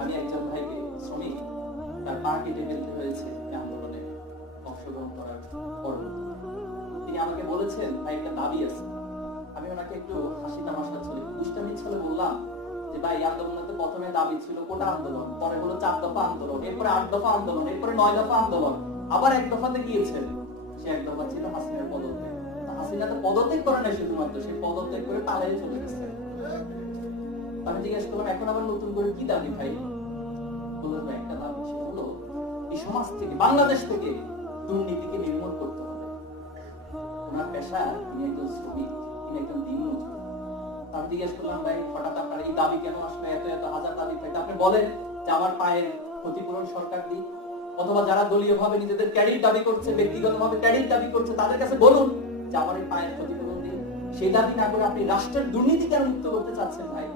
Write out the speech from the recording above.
আমি একজন ভাইকে শ্রমিক তার পা কেটে ফেলতে হয়েছে আন্দোলনে অংশগ্রহণ করার পর। তিনি আমাকে বলেছেন ভাই একটা দাবি আছে। আমি ওনাকে একটু হাসি তামাশা ছলে দুষ্টামি ছলে বললাম যে ভাই আন্দোলনে প্রথমে দাবি ছিল কোটা আন্দোলন, পরে হলো 4 দফা আন্দোলন, এরপরে 8 দফা আন্দোলন, এরপরে 9 দফা আন্দোলন, আবার এক দফাতে গিয়েছেন। সে এক দফা ছিল হাসিনার পদত্যাগ। হাসিনা তো পদত্যাগ করে না, শুধুমাত্র সে পদত্যাগ করে পালিয়ে চলে গেছে। আমি জিজ্ঞেস করলাম এখন আবার নতুন করে কি দাবি ভাই? বললেন একটা দাবি, সে হলো এই সমাজ থেকে, বাংলাদেশ থেকে দুর্নীতিকে নির্মূল করতে হবে। ওনার পেশা, তিনি একজন শ্রমিক, তিনি একজন দিনমজুর। আমি জিজ্ঞেস করলাম ভাই হঠাৎ আপনার এই দাবি কেন আসলে? এত এত হাজার দাবি থাকে, আপনি বলেন যে আমার পায়ের ক্ষতিপূরণ সরকার দিক, অথবা যারা দলীয় ভাবে নিজেদের ক্যাডার দাবি করছে, ব্যক্তিগত ভাবে ক্যাডার দাবি করছে, তাদের কাছে বলুন যে আমার এই পায়ের ক্ষতিপূরণ দিন। সেই দাবি না করে আপনি রাষ্ট্রের দুর্নীতি কেন মুক্ত করতে চাচ্ছেন ভাই?